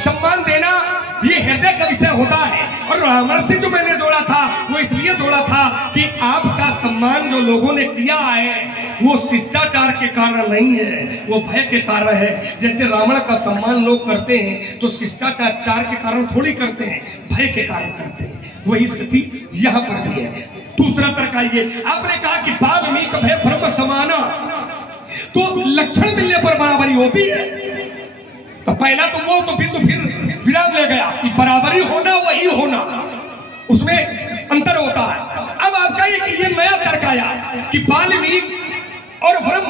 सम्मान देना ये हृदय का विषय होता है। और रावण से जो मैंने जोड़ा था वो इसलिए जोड़ा था कि आपका सम्मान जो लोगों ने किया है वो शिष्टाचार के कारण नहीं है, वो भय के कारण है। जैसे रावण का सम्मान लोग करते हैं तो शिष्टाचार के कारण थोड़ी करते हैं, भय के कारण करते हैं। वही स्थिति यहाँ पर भी है। दूसरा तर्क ये, आपने कहा कि वाल्मीकि भय ब्रह्म समाना, तो लक्षण मिलने पर बराबरी होती है। तो पहला तो वो तो बिंदु फिर विराग ले गया कि बराबरी होना वही होना, उसमें अंतर होता है। अब आपका ये नया तर्क आया कि वाल्मीकि और ब्रह्म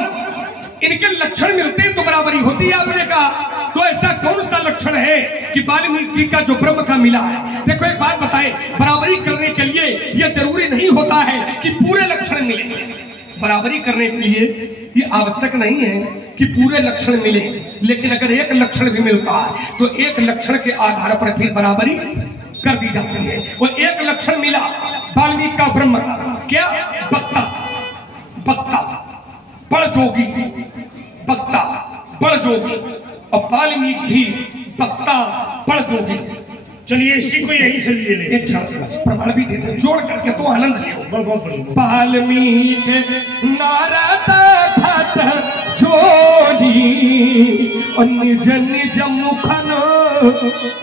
इनके लक्षण मिलते हैं तो बराबरी होती है। आपने कहा तो ऐसा कौन सा लक्षण है कि वाल्मीकि जी का जो ब्रह्म का मिला है? देखो एक बात बताए, बराबरी करने के लिए यह जरूरी नहीं होता है कि पूरे लक्षण मिले। बराबरी करने के लिए ये आवश्यक नहीं है कि पूरे लक्षण मिले, लेकिन अगर एक लक्षण भी मिलता है तो एक लक्षण के आधार पर फिर बराबरी कर दी जाती है। वो एक लक्षण मिला वाल्मीकि का ब्रह्म का, क्या? वक्ता, वक्ता बड़ जोगी, वक्ता बड़ जोगी, और वाल्मीकि भी वक्ता बड़ जोगी। चलिए इसी को यही से लिए एक प्रमाण भी देते जोड़ करके तो आनंद ले। बहुत बढ़िया। वाल्मीकि नारद भट जोड़ी और निज निज मुखन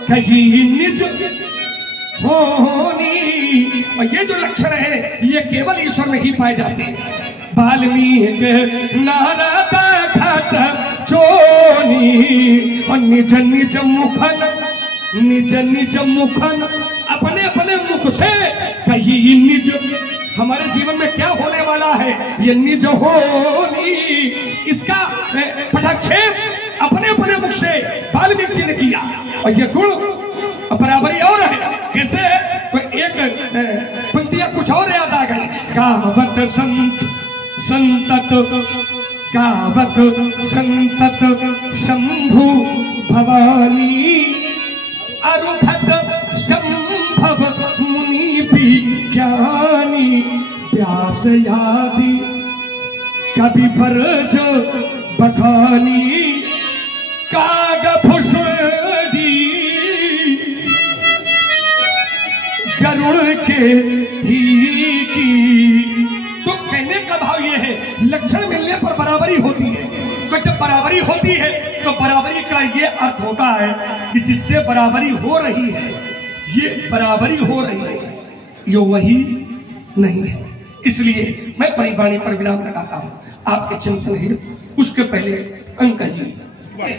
कही निज होनी। और ये जो लक्षण है ये केवल ईश्वर में ही पाए जाते हैं। वाल्मीकि नारद भट जोड़ी और निज निज मुखन, निज निज मुखन, अपने अपने मुख से कही निज। हमारे जीवन में क्या होने वाला है? ये निज होनी, इसका पटाक्षेप अपने अपने मुख से वाल्मीकि जी ने किया। और ये गुण बराबरी और है। कैसे? तो एक पंक्तियां कुछ और याद आ गई। कहावत संत संतत, कहावत संतत शंभु भवानी, अरुखत संभव मुनि विज्ञानी, व्यास आदि कवि बरज बखानी, कागभूषणी गरुड़ के ही की। तो कहने का भाव ये है लक्षण मिलने पर बराबरी होती है। तो जब बराबरी होती है तो बराबरी का ये अर्थ होता है कि जिससे बराबरी हो रही है, ये बराबरी हो रही है, ये वही नहीं है। इसलिए मैं परिवाणी पर विराम लगाता हूँ आपके चिंतन हेतु। उसके पहले अंकल जी,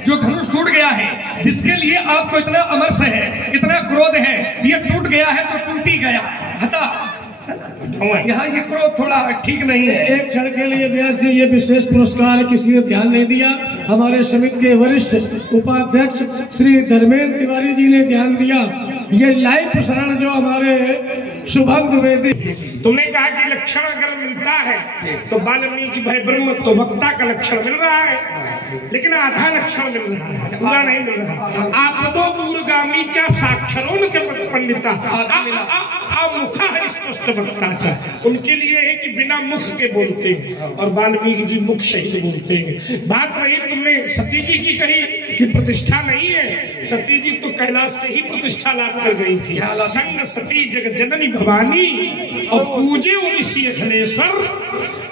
जो धनुष टूट गया है, जिसके लिए आपको इतना अमरस है, इतना क्रोध है, ये टूट गया है तो टूट ही गया है, हटा। यहाँ ये क्रोध थोड़ा ठीक नहीं है। एक क्षण के लिए व्यास जी ये विशेष पुरस्कार किसी ने ध्यान नहीं दिया। हमारे समिति के वरिष्ठ उपाध्यक्ष श्री धर्मेंद्र तिवारी जी ने ध्यान दिया। ये लाइव प्रसारण जो हमारे शुभम द्विवेदी, तुमने कहा कि लक्षण अगर मिलता है तो वाल्मीकि भय ब्रह्म, तो वक्ता का लक्षण मिल रहा है, लेकिन आधा लक्षण मिल रहा है, पूरा नहीं मिल रहा। आप तो दूरगामीच्या साक्षरों च पंडिता मुखा है स्पष्ट वक्ता। उनके लिए है कि बिना मुख के बोलते हैं और वाल्मीकि जी मुख सहित बोलते हैं। बात रही तुमने सती जी की कही कि प्रतिष्ठा नहीं है, सती जी तो कैलाश से ही प्रतिष्ठा लाभ कर गई थी। संग सती जगत जननी भवानी और पूजे और इसी अखिलेश्वर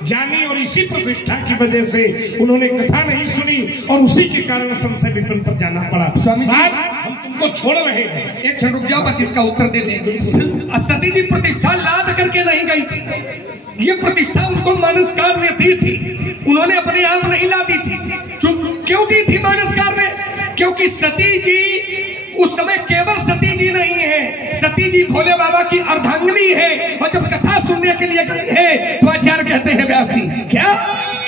जानी, और इसी प्रतिष्ठा की वजह से उन्होंने कथा नहीं सुनी और उसी के कारण संशय विपन पर जाना पड़ा। स्वामी हम तुमको छोड़ रहे हैं, एक क्षण रुक जाओ, बस इसका उत्तर दे दें। सती जी प्रतिष्ठा लाद करके नहीं गई थी, ये प्रतिष्ठा उनको मानसकार ने दी थी, उन्होंने अपने आप नहीं ला दी थी। क्यों दी थी मानसकार ने? क्योंकि सती जी उस समय केवल सती जी नहीं है, सती जी भोले बाबा की अर्धांगिनी है। और जब कथा सुनने के लिए गई है तो आचार्य कहते हैं व्यासी क्या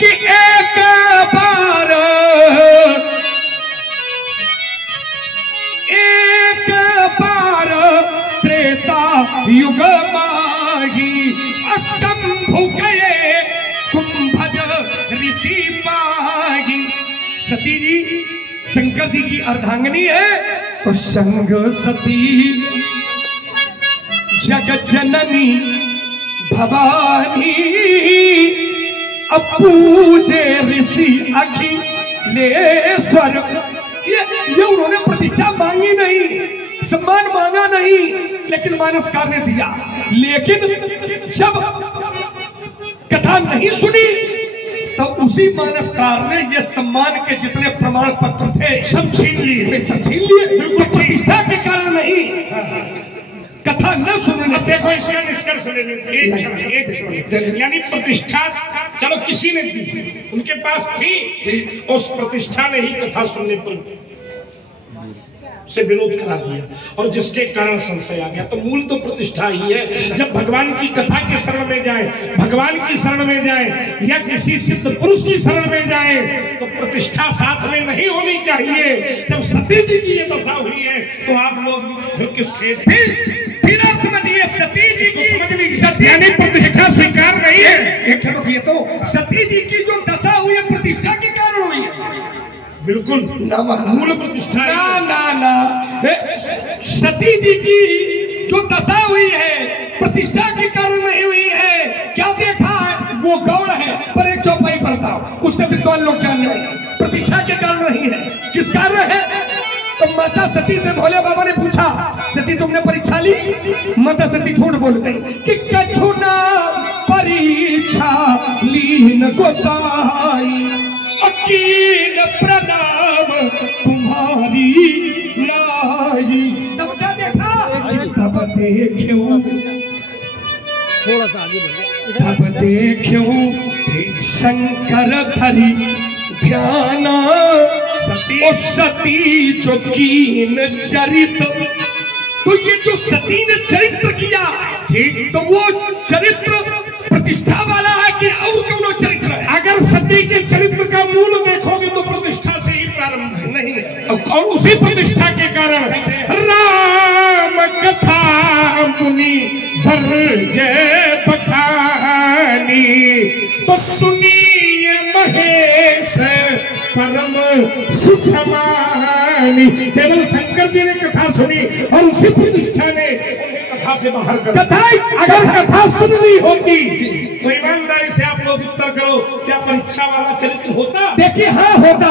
कि एक बार त्रेता युग माही असंभु गए कुंभज ऋषि पाही। सती जी शंकर जी की अर्धांगिनी है तो संग सती जगत जननी भवानी अपूजे ऋषि अखिलेश्वर ये उन्होंने प्रतिष्ठा मांगी नहीं, सम्मान मांगा नहीं, लेकिन मानसकार ने दिया। लेकिन जब कथा नहीं सुनी तो उसी मानसकार ने ये सम्मान के जितने प्रमाण पत्र थे सब छीन लिए, बिल्कुल प्रतिष्ठा के कारण नहीं, कथा न सुनने। देखो इसका निष्कर्ष एक यानी प्रतिष्ठा चलो किसी ने दी, उनके पास थी, उस प्रतिष्ठा ने ही कथा सुनने पर से विरोध करा दिया और जिसके कारण संशय आ गया। तो मूल तो प्रतिष्ठा ही है। जब भगवान की कथा के शरण में जाए, भगवान की शरण में जाए या किसी सिद्ध पुरुष की शरण में जाए तो प्रतिष्ठा साथ में नहीं होनी चाहिए। जब सती जी की ये दशा हुई है तो आप लोग फिर किस खेत, फिर आप समझिए सती जी की यानी प्रतिष्ठा स्वीकार नहीं है। एक रुकिए, तो सती जी की जो दशा हुई है प्रतिष्ठा के कारण हुई है, बिल्कुल मूल प्रतिष्ठा ना सती जी की जो दशा हुई है प्रतिष्ठा के कारण नहीं हुई है। क्या देखा है? वो गौड़ है पर एक चौपाई पढ़ता हूं, उससे विद्वान लोग जान जाए, प्रतिष्ठा के कारण नहीं है। किस कारण है? तो माता सती से भोले बाबा ने पूछा, सती तुमने परीक्षा ली? माता सती झूठ बोल गई कि कछुना परीक्षा लीन गोसाई, अकील प्रणाम तुम्हारी लाई। तब क्या देखा? तब देखो, थोड़ा सा आगे बढ़, तब देखो शंकर धरी ध्यान सती जो कीन चरित। तो ये जो सती ने चरित्र किया, ठीक, तो वो चरित्र प्रतिष्ठा वाला है कि और कौन चरित्र है? अगर सती के चरित्र का मूल देखोगे तो प्रतिष्ठा से ही प्रारंभ है, नहीं है। और उसी प्रतिष्ठा के कारण राम कथा मुनि भर जय बखानी, तो सुनिए महेश परम सुखमानी। केवल शंकर जी ने कथा सुनी और उसी प्रतिष्ठा ने कथा से बाहर कर। कथा अगर कथा सुन ली होती तो ईमानदारी से आप लोग उत्तर करो, क्या परीक्षा वाला चरित्र होता? देखिए, हाँ होता।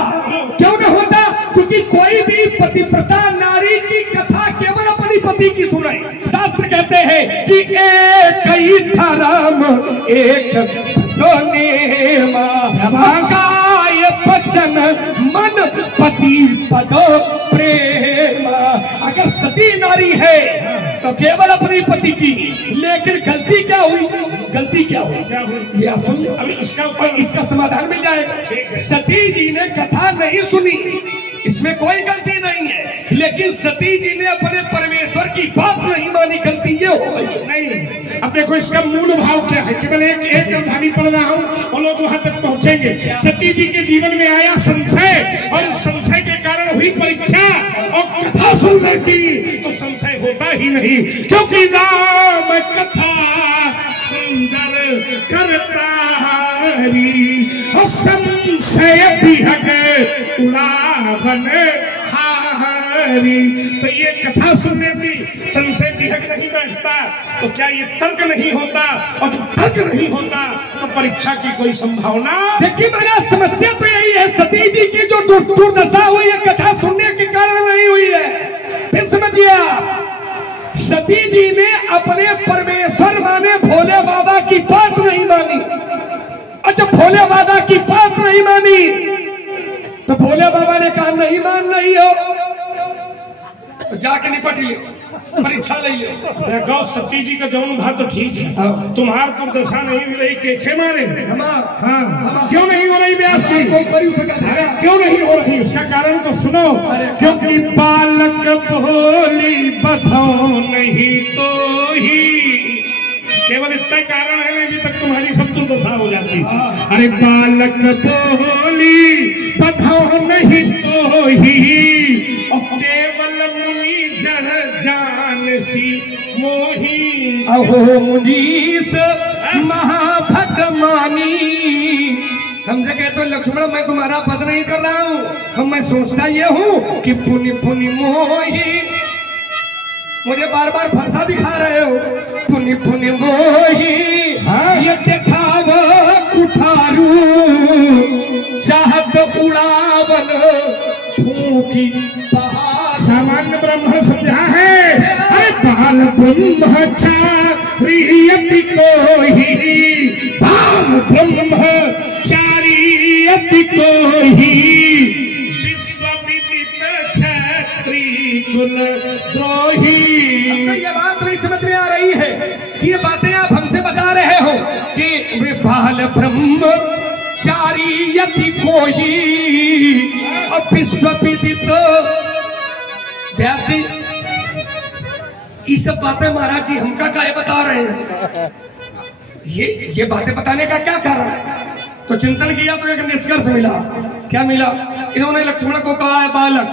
क्यों न होता? क्योंकि कोई भी पतिव्रता नारी की कथा केवल अपनी पति की सुनाई। शास्त्र कहते हैं कि एक ही धर्म एक बचन मन पति पदो प्रेम। अगर सती नारी है तो केवल अपनी पति की, लेकिन गलती क्या हुई? गलती क्या हुई? ये आप सुनिए, अभी इसका समाधान मिल जाएगा। सती जी ने कथा नहीं सुनी, इसमें कोई गलती नहीं है, लेकिन सती जी ने अपने परमेश्वर की बात नहीं मानी, गलती ये हो गई। नहीं, अब देखो इसका मूल भाव क्या है कि मैंने एक कहानी पढ़ रहा हूँ और लोग वहां तक पहुंचेंगे। सती जी के जीवन में आया संशय और संशय के कारण हुई परीक्षा, और कथा सुनने की तो संशय होता ही नहीं, क्योंकि राम कथा सुंदर करता हरी और संशय विहग उड़ावन हारी। तो ये कथा सुनने की संशय विहग नहीं बैठता तो क्या ये तर्क नहीं होता? और जो तर्क नहीं होता तो परीक्षा की कोई संभावना। देखिए मेरा समस्या तो यही है, सती जी की जो दुर्दशा हुई है कथा सुनने के कारण नहीं हुई है। फिर समझिए आप, सती जी ने अपने परमेश्वर माने भोले बाबा की बात नहीं मानी। अच्छा, भोले बाबा की बात नहीं मानी तो भोले बाबा ने कहा नहीं मान रही हो तो जाके निपट लियो, परीक्षा ले लियो। देखो सती जी का जन्म भाव तो ठीक है, तुम्हार दुर्दशा नहीं हो रही, केखे मारे। हाँ, क्यों नहीं हो रही व्यास जी? क्यों नहीं हो रही? उसका कारण तो सुनो, क्योंकि बालक भोली बधो नहीं तो ही, केवल इतना कारण है, अभी तक तुम्हारी सब दुर्दशा हो जाती। अरे बालक भोली बधो नहीं तो ही, और केवल मुनि जह जान सी मोही। अहो मुनीस महाभट मानी। हमसे कहते हो लक्ष्मण मैं तुम्हारा पद नहीं कर रहा हूँ, मैं सोचता ये हूँ कि पुनि पुनि मोही। मुझे बार बार फंसा भी खा रहे हो। पुनि पुनि मोही ये देखाव कुठारू चाहत उड़ावन फूकी सामान्य ब्राह्मण समझा है। अरे बाल ब्रह्मचारियति को ही, बाल ब्रह्मचारियति को ही, विश्वविदित क्षत्रि कुल द्रोही। ये बात नहीं समझ में आ रही है कि ये बातें आप हमसे बता रहे हो कि वे बाल ब्रह्मचारियति को ही और विश्वविदित। व्यासी ये सब बातें महाराज जी हमका क्या बता रहे हैं? ये बातें बताने का क्या कारण है? तो चिंतन किया तो एक निष्कर्ष मिला। क्या मिला? इन्होंने लक्ष्मण को कहा है बालक,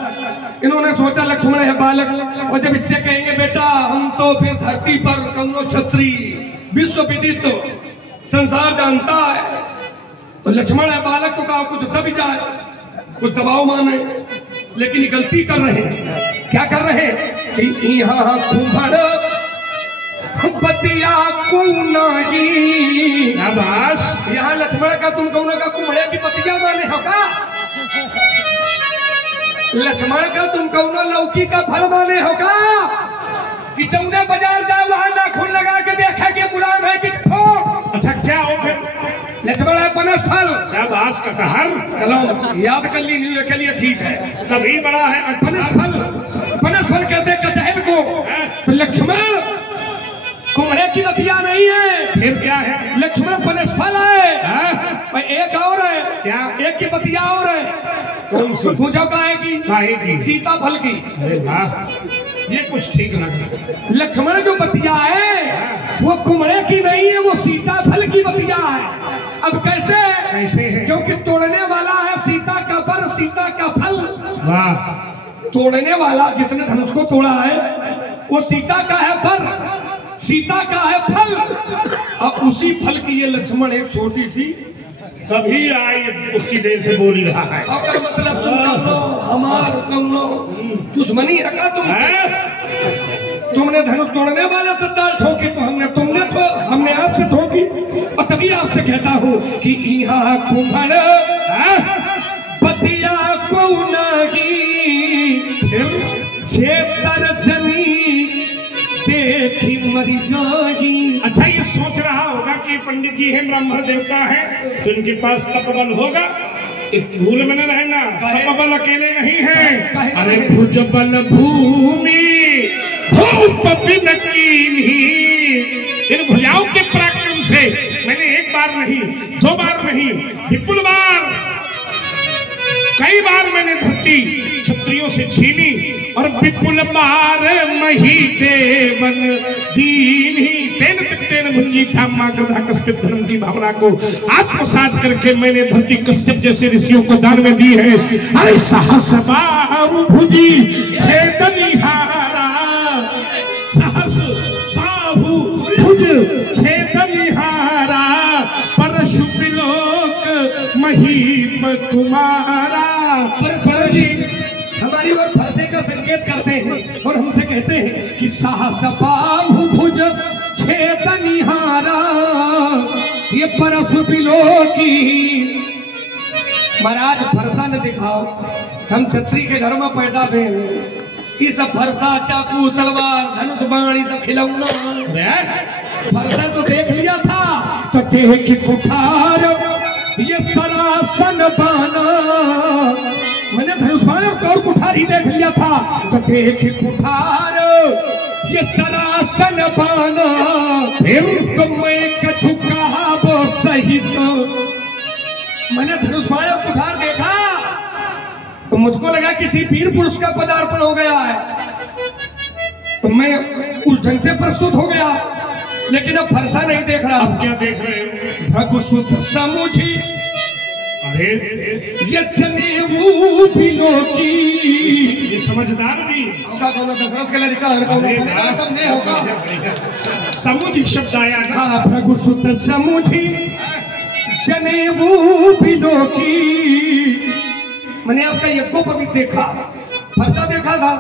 इन्होंने सोचा लक्ष्मण है बालक, और जब इससे कहेंगे बेटा हम तो फिर धरती पर कौनो छत्री विश्व विदित संसार जानता है, तो लक्ष्मण है बालक तो कहा कुछ दब जाए, कुछ दबाव माने। लेकिन ये गलती कर रहे हैं। क्या कर रहे हैं कि यहाँ कुम्हड़ बतिया को नहीं। यहाँ लक्ष्मण का तुम कौन का कुम्हड़े की बतिया माने हो का? लक्ष्मण का तुम कौन लौकी का फल माने हो का? कि चौने बाजार जाओ वहां नाखून लगा के देखा कि गुलाम है कि ठोक। अच्छा क्या हो फिर? लक्ष्मण है पनस फल। शाबाश का सहर। चलो याद कर ली न्यू के लिए ठीक है। तभी बड़ा है पनस फल। पनस फल कहते कटहल को। तो लक्ष्मण कुम्हड़े की बतिया नहीं है। फिर क्या है? लक्ष्मण पनस फल है। एक और है। क्या? एक की बतिया और है। कौन सी? पूछो काहे की? सीता फल की। अरे वाह, ये कुछ ठीक लग रहा। लक्ष्मण जो बतिया है वो कुम्हड़े की नहीं है, वो सीता फल की बतिया है। अब कैसे? कैसे है? क्योंकि तोड़ने वाला है सीता का बर, सीता का फल। वाह। तोड़ने वाला जिसने धनुष को तोड़ा है वो सीता का है बर, सीता का है फल। अब उसी फल की ये लक्ष्मण एक छोटी सी कभी आई उतनी देर से बोल ही रहा है। अगर मतलब तुम कहो हमार कहो दुश्मनी है का? तुमने धनुष तोड़ने वाले से ताल ठोकी तो हमने आपसे ठोकी। और तभी आपसे कहता हूँ कि यहाँ कुम्हड़ बतिया को नहीं छेतर जनी देखी मरी जागी। अच्छा ये सोच रहा होगा कि पंडित जी हैं, ब्राह्मण देवता हैं, तो इनके पास तपबल होगा। भूल में न रहना, तपबल अकेले नहीं है। अरे भुजबल भूमि इन भुजाओं के पराक्रम से मैंने एक बार नहीं, दो बार नहीं, विपुल बार, कई बार मैंने धरती क्षत्रियों से छीनी और विपुल बार मही देवन दीन ही तेन तेन भुंजी था मां गधा कस्मित धर्म की भावना को आत्मसात करके मैंने धरती कश्यप जैसे ऋषियों को दान में दी है। अरे सहस बाहु भुजी छेदनिहारा, सहस बाहु भुज छेदनिहारा, परशु विलोक महीप तुम्हारा। हमारी ओर फरसे का संकेत करते हैं और हमसे कहते हैं कि साहस बाहु भुज छेदनिहारा, ये परशु विलोकी। महाराज फरसा न दिखाओ, हम छत्री के घर में पैदा हुए, ये सब फरसा चाकू तलवार धनुष बाण ये सब खिलौना। फरसा तो देख लिया था तो देख कुठार ये सरासन बाना। मैंने धनुष बाण और कुठार ही देख लिया था तो देख कुठार ये सरासन बाना। फिर तो मैं कछु कहा वो सही, तो मैंने धनुष बाण और कुठार देखा तो मुझको लगा किसी वीर पुरुष का पदार्पण हो गया है, तो मैं उस ढंग से प्रस्तुत हो गया। लेकिन अब फरसा नहीं देख रहा। अब क्या देख रहे हो? भगुसुत समुझी अरे ये जनेऊ बिलोकी। ये समझदार भी होगा, कौन दशरथ के लड़का है, सब नहीं होगा। समुझ शब्द आया ना। हाँ, भगुसुत समुझी जनेऊ बिलोकी। मैंने आपका यज्ञोपवीत देखा, फरसा देखा था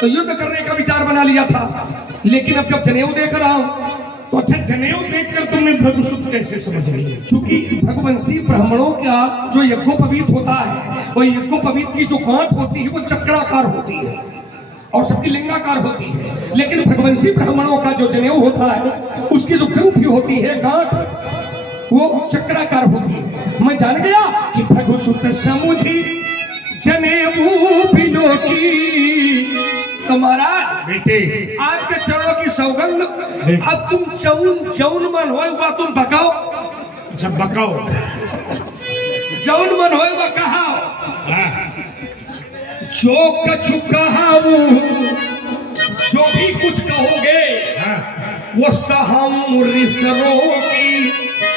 तो युद्ध करने का विचार बना लिया था, लेकिन अब जब जनेऊ देख रहा हूं तो अच्छा जनेऊ देखकर तुमने भृगुसुत कैसे समझ ली? क्योंकि भृगुवंशी ब्राह्मणों का जो यज्ञोपवीत होता है, वो यज्ञोपवीत की जो गांठ होती है वो चक्राकार होती है और सबकी लिंगाकार होती है, लेकिन भृगुवंशी ब्राह्मणों का जो जनेऊ होता है उसकी जो ग्रंथि होती है गांठ, वो चक्राकार होती है। मैं जान गया कि भृगुसुत समुझी जनेऊ बिलो की। तो महाराज बेटे आज के चरणों की सौगंध, अब तुम चौन मन होए हुआ तुम बकाओ। अच्छा बकाओ, जौन मन होए हुआ कहाओ। जो कछु कहाऊ, जो भी कुछ कहोगे वो सहम रिसरोगी,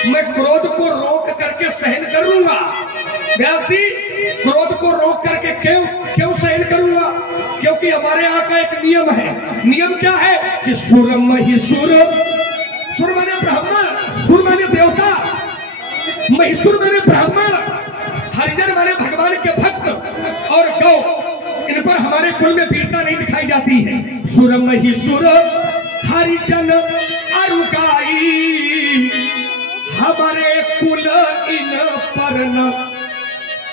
मैं क्रोध को रोक करके सहन कर लूंगा। व्यासी, क्रोध को रोक करके क्यों सहन करूंगा? क्योंकि हमारे यहाँ का एक नियम है। नियम क्या है कि सुर महिसुर, सुर माने ब्राह्मण, सुर माने देवता, महिसुर माने ब्राह्मण, हरिजन माने भगवान के भक्त, और गौ, इन पर हमारे कुल में वीरता नहीं दिखाई जाती है। सुर महिसुर हरिजन अरुकाई, हमारे कुल इन पर न,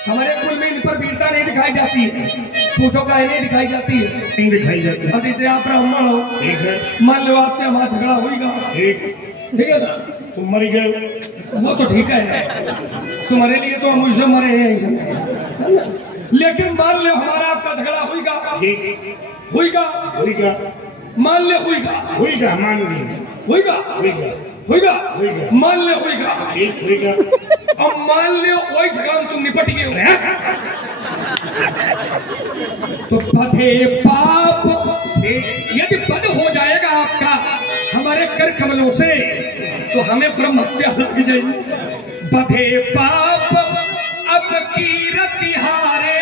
हमारे कुल में इन पर वीरता नहीं दिखाई जाती है। पूछो काहे नहीं दिखाई जाती है? नहीं दिखाई जाती। अब जैसे आप ब्राह्मण हो, ठीक है, मान लो आपके हमारा झगड़ा होगा, ठीक है ना, तुम मर गए, वो तो ठीक है, तुम्हारे लिए तो हम मुझसे मरे हैं, लेकिन मान लो हमारा आपका झगड़ा होगा, ठीक होगा, होगा, मान ले होगा, होगा, मान ली होगा, होगा, होगा, होगा, मान ले होगा, ठीक होगा। अब मान ले वही झगड़ा में तुम निपट गए हो, तो बधे पाप, यदि बध हो जाएगा आपका हमारे कर कमलों से तो हमें ब्रह्म हत्या लग जाएगी। बधे पाप अब की रतिहारे,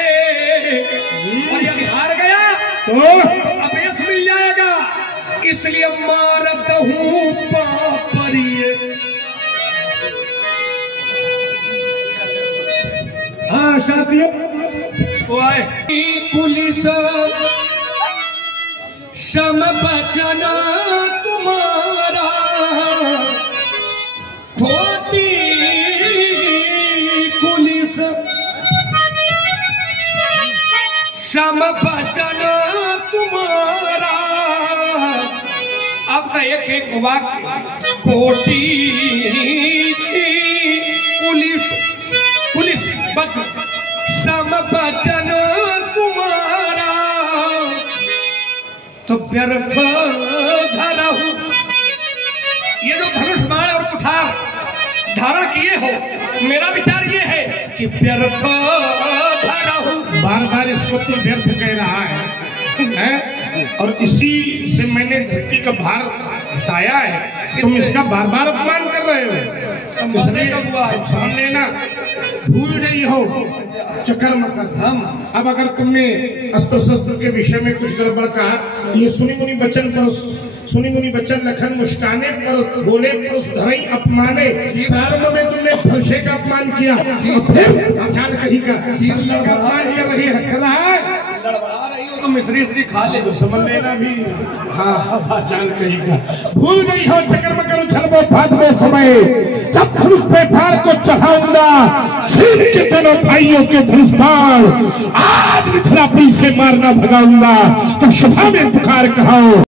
और यदि हार गया तो अभेस मिल जाएगा, इसलिए मारत हूं पापरिये। हाँ साथियों, पुलिस सम बचना तुम्हारा, खोटी पुलिस सम बचना तुम्हारा। अब का एक एक वाक्य, कोटि पुलिस, पुलिस बचन सम बचन तुम्हारा, तो व्यर्थ धरहु। ये जो धनुष बाण और कुठार धारण किए हो, मेरा विचार ये है कि व्यर्थ धरहु। बार बार इसको तो व्यर्थ कह रहा है, और इसी से मैंने धरती का भार हटाया है, तुम इसका बार बार अपमान कर रहे हो। सामने ना भूल गई हो चक्कर मकर। हम अब अगर तुमने अस्त्र शस्त्र के विषय में कुछ गड़बड़ कहा, ये सुनी मुनि बचन पर, सुनी मुनि बचन लखन मुस्काने पर, बोले पर धरई अपमाने। प्रारंभ में तुमने फरसे का अपमान किया, फिर आचार कहीं का अपमान कर रही है, लड़बड़ा रही हो तो मिश्री श्री खा ले, तो समझ लेना भी। हाँ आचार कहीं का भूल गई हो चक्कर मकर उछल वो फाद में समय, जब धनुष पे फाड़ को चढ़ाऊंगा, छीन के दोनों भाइयों के धनुष बाण, आज मिथिलापुरी से मारना भगाऊंगा, तो सभा में पुकार कहाओ।